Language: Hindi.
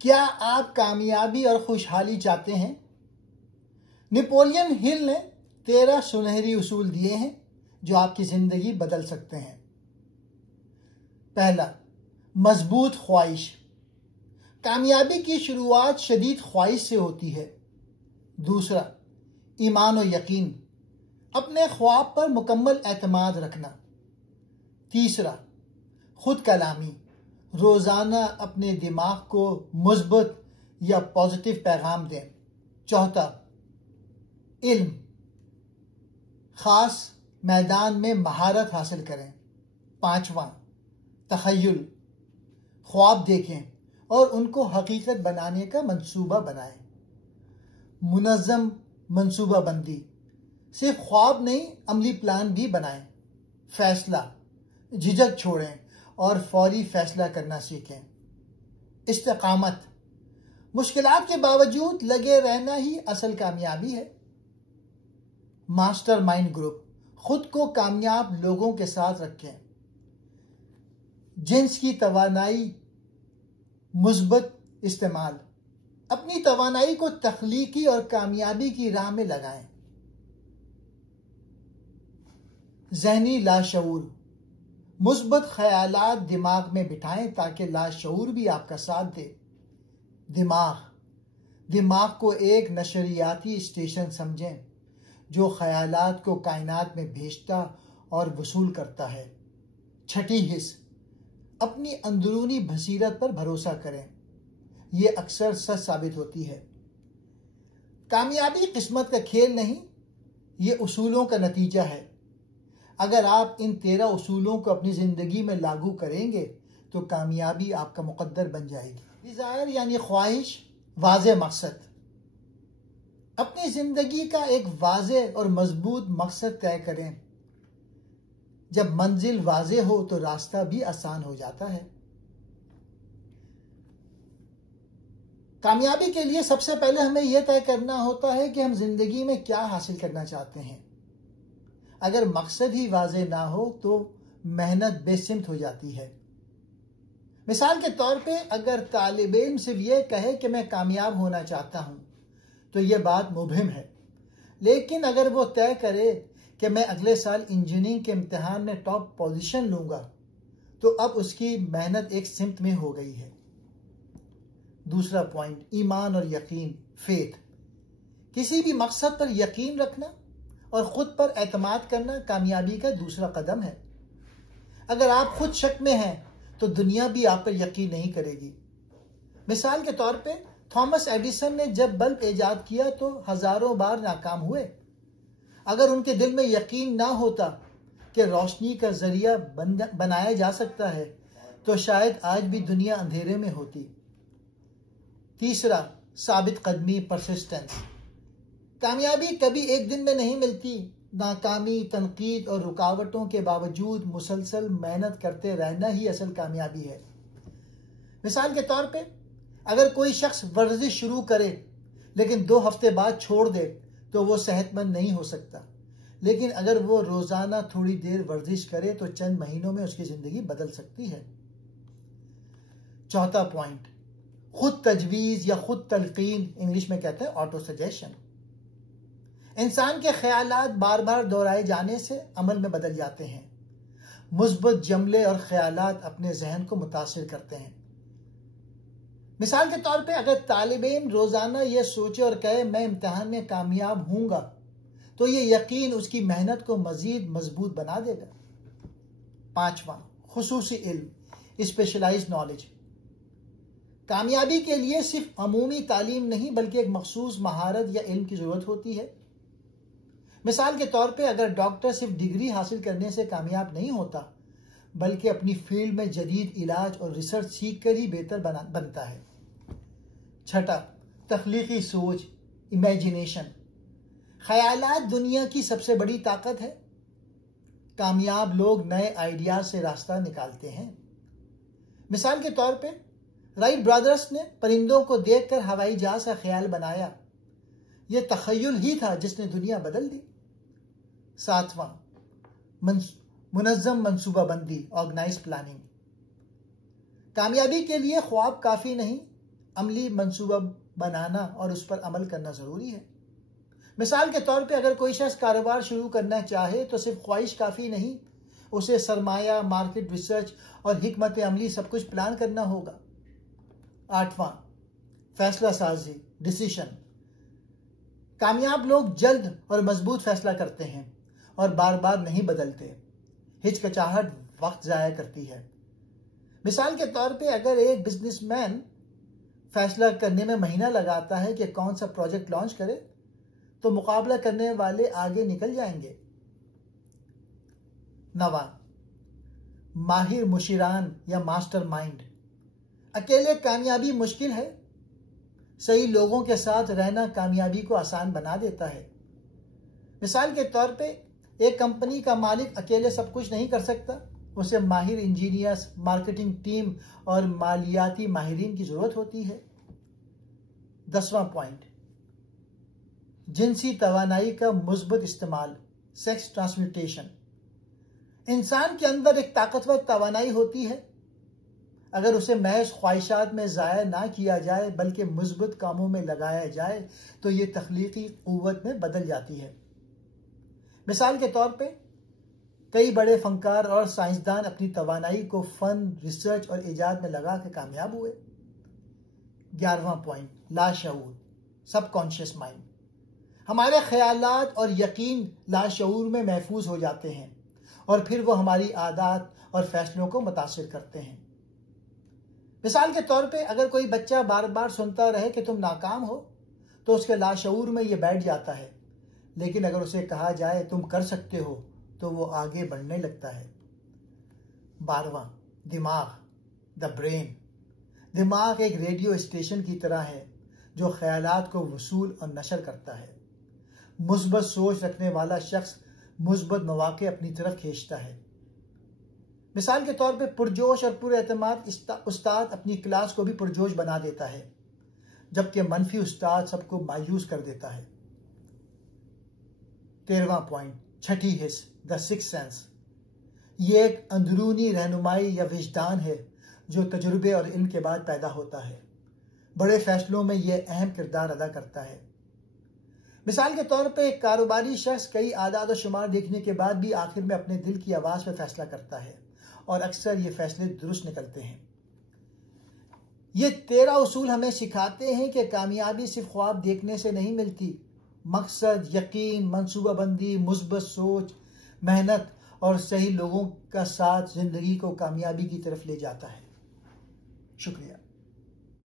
क्या आप कामयाबी और खुशहाली चाहते हैं? नेपोलियन हिल ने 13 सुनहरी उसूल दिए हैं जो आपकी जिंदगी बदल सकते हैं। पहला, मजबूत ख्वाहिश। कामयाबी की शुरुआत शदीद ख्वाहिश से होती है। दूसरा, ईमान और यकीन। अपने ख्वाब पर मुकम्मल एतमाद रखना। तीसरा, खुद कलामी। रोजाना अपने दिमाग को मुस्बत या पॉजिटिव पैगाम दें। चौथा, इल्म। खास मैदान में महारत हासिल करें। पांचवा, तखय्युल। ख्वाब देखें और उनको हकीकत बनाने का मंसूबा बनाएं। मुनज़्ज़म मंसूबा बंदी। सिर्फ ख्वाब नहीं, अमली प्लान भी बनाएं। फैसला। झिझक छोड़ें और फौरी फैसला करना सीखें। इस्तिकामत। मुश्किलात के बावजूद लगे रहना ही असल कामयाबी है। Mastermind group. खुद को कामयाब लोगों के साथ रखें। जिन्स की तवानाई मुस्बत इस्तेमाल। अपनी तवानाई को तख्लीकी और कामयाबी की राह में लगाएं। ज़हनी लाशऊर। मुस्बत ख्यालात दिमाग में बिठाएं ताकि लाशऊर भी आपका साथ दे। दिमाग को एक नशरियाती स्टेशन समझें जो ख्यालात को कायनात में भेजता और वसूल करता है। छठी हिस्स। अपनी अंदरूनी बसीरत पर भरोसा करें। यह अक्सर सच साबित होती है। कामयाबी किस्मत का खेल नहीं, ये उसूलों का नतीजा है। अगर आप इन 13 उसूलों को अपनी जिंदगी में लागू करेंगे तो कामयाबी आपका मुकद्दर बन जाएगी। डिजायर यानी ख्वाहिश, वाज़े मकसद। अपनी जिंदगी का एक वाज़े और मजबूत मकसद तय करें। जब मंजिल वाज़े हो तो रास्ता भी आसान हो जाता है। कामयाबी के लिए सबसे पहले हमें यह तय करना होता है कि हम जिंदगी में क्या हासिल करना चाहते हैं। अगर मकसद ही वाज़े ना हो तो मेहनत बेसिमत हो जाती है। मिसाल के तौर पे अगर तालिब इल्म सिर्फ ये कहे कि मैं कामयाब होना चाहता हूं तो यह बात मुबहिम है, लेकिन अगर वो तय करे कि मैं अगले साल इंजीनियरिंग के इम्तिहान में टॉप पोजीशन लूंगा तो अब उसकी मेहनत एक सिमत में हो गई है। दूसरा पॉइंट, ईमान और यकीन, फेथ। किसी भी मकसद पर यकीन रखना और खुद पर एतमाद करना कामयाबी का दूसरा कदम है। अगर आप खुद शक में हैं तो दुनिया भी आप पर यकीन नहीं करेगी। मिसाल के तौर पे थॉमस एडिसन ने जब बल्ब इजाद किया तो हजारों बार नाकाम हुए। अगर उनके दिल में यकीन ना होता कि रोशनी का जरिया बनाया जा सकता है तो शायद आज भी दुनिया अंधेरे में होती। तीसरा, साबित कदमी, परसिस्टेंस। कामयाबी कभी एक दिन में नहीं मिलती। नाकामी, तनकीद और रुकावटों के बावजूद मुसलसल मेहनत करते रहना ही असल कामयाबी है। मिसाल के तौर पे अगर कोई शख्स वर्जिश शुरू करे लेकिन 2 हफ्ते बाद छोड़ दे तो वो सेहतमंद नहीं हो सकता, लेकिन अगर वो रोजाना थोड़ी देर वर्जिश करे तो चंद महीनों में उसकी जिंदगी बदल सकती है। चौथा पॉइंट, खुद तजवीज या खुद तलकीन, इंग्लिश में कहते हैं ऑटो सजेशन। इंसान के ख्यालात बार बार दोहराए जाने से अमल में बदल जाते हैं। मुस्बत जमले और ख्यालात अपने जहन को मुतासिर करते हैं। मिसाल के तौर पे अगर तालिब इल्म रोजाना यह सोचे और कहे मैं इम्तिहान में कामयाब हूंगा तो यह यकीन उसकी मेहनत को मजीद मजबूत बना देगा। पांचवा, खुसूसी इल्म, स्पेशलाइज्ड नॉलेज। कामयाबी के लिए सिर्फ अमूमी तालीम नहीं बल्कि एक मखसूस महारत या इल्म की जरूरत होती है। मिसाल के तौर पे अगर डॉक्टर सिर्फ डिग्री हासिल करने से कामयाब नहीं होता बल्कि अपनी फील्ड में जदीद इलाज और रिसर्च सीख कर ही बेहतर बनता है। छठा, तख्लीकी सोच, इमेजिनेशन। ख्यालात दुनिया की सबसे बड़ी ताकत है। कामयाब लोग नए आइडियाज से रास्ता निकालते हैं। मिसाल के तौर पे राइट ब्रदर्स ने परिंदों को देखकर हवाई जहाज का ख्याल बनाया। यह तखय्युल ही था जिसने दुनिया बदल दी। सातवां, मुनज़्ज़म मंसूबाबंदी, ऑर्गेनाइज प्लानिंग। कामयाबी के लिए ख्वाब काफी नहीं, अमली मंसूबा बनाना और उस पर अमल करना ज़रूरी है। मिसाल के तौर पे अगर कोई शख्स कारोबार शुरू करना चाहे तो सिर्फ ख्वाहिश काफ़ी नहीं, उसे सरमाया, मार्केट रिसर्च और हिकमत अमली सब कुछ प्लान करना होगा। 8वां, फैसला साजी, डिसीशन। कामयाब लोग जल्द और मजबूत फैसला करते हैं और बार बार नहीं बदलते। हिचकिचाहट वक्त ज़ाया करती है। मिसाल के तौर पे अगर एक बिजनेसमैन फैसला करने में महीना लगाता है कि कौन सा प्रोजेक्ट लॉन्च करे, तो मुकाबला करने वाले आगे निकल जाएंगे। 9वां, माहिर मुशीरान या मास्टर माइंड। अकेले कामयाबी मुश्किल है, सही लोगों के साथ रहना कामयाबी को आसान बना देता है। मिसाल के तौर पे एक कंपनी का मालिक अकेले सब कुछ नहीं कर सकता, उसे माहिर इंजीनियर्स, मार्केटिंग टीम और मालियाती माहिरीन की जरूरत होती है। 10वां पॉइंट, जिनसी तवानाई का मुस्बत इस्तेमाल, सेक्स ट्रांसम्यूटेशन। इंसान के अंदर एक ताकतवर तवानाई होती है, अगर उसे महज ख्वाहिशात में ज़ाया ना किया जाए बल्कि मुस्बत कामों में लगाया जाए तो ये तख्लीकी क़ुव्वत में बदल जाती है। मिसाल के तौर पे कई बड़े फनकार और साइंसदान अपनी तवानाई को फ़न, रिसर्च और ईजाद में लगा के कामयाब हुए। 11वां पॉइंट, लाशऊर, सबकॉन्शियस माइंड। हमारे ख्यालात और यकीन लाशऊर में महफूज हो जाते हैं और फिर वो हमारी आदत और फैसलों को मुतासिर करते हैं। मिसाल के तौर पे अगर कोई बच्चा बार बार सुनता रहे कि तुम नाकाम हो तो उसके लाशऊर में ये बैठ जाता है, लेकिन अगर उसे कहा जाए तुम कर सकते हो तो वो आगे बढ़ने लगता है। 12वां, दिमाग, द ब्रेन। दिमाग एक रेडियो स्टेशन की तरह है जो ख्यालात को वसूल और नशर करता है। मुस्बत सोच रखने वाला शख्स मुस्बत मौके अपनी तरफ खींचता है। मिसाल के तौर पे पुरजोश और पुरएतमाद उस्ताद अपनी क्लास को भी पुरजोश बना देता है, जबकि मनफी उस्ताद सबको मायूस कर देता है। 13वां point, Chhathi his, the sixth sense. ये एक अंदरूनी रहनुमाई या विजदान है जो तजुर्बे और इल्म के बाद पैदा होता है। बड़े फैसलों में यह अहम किरदार अदा करता है। मिसाल के तौर पे एक कारोबारी शख्स कई आदाद और शुमार देखने के बाद भी आखिर में अपने दिल की आवाज़ पर फैसला करता है और अक्सर ये फैसले दुरुस्त निकलते हैं। ये 13 उसूल हमें सिखाते हैं कि कामयाबी सिर्फ ख्वाब देखने से नहीं मिलती। मकसद, यकीन, मंसूबाबंदी, मुस्बत सोच, मेहनत और सही लोगों का साथ जिंदगी को कामयाबी की तरफ ले जाता है। शुक्रिया।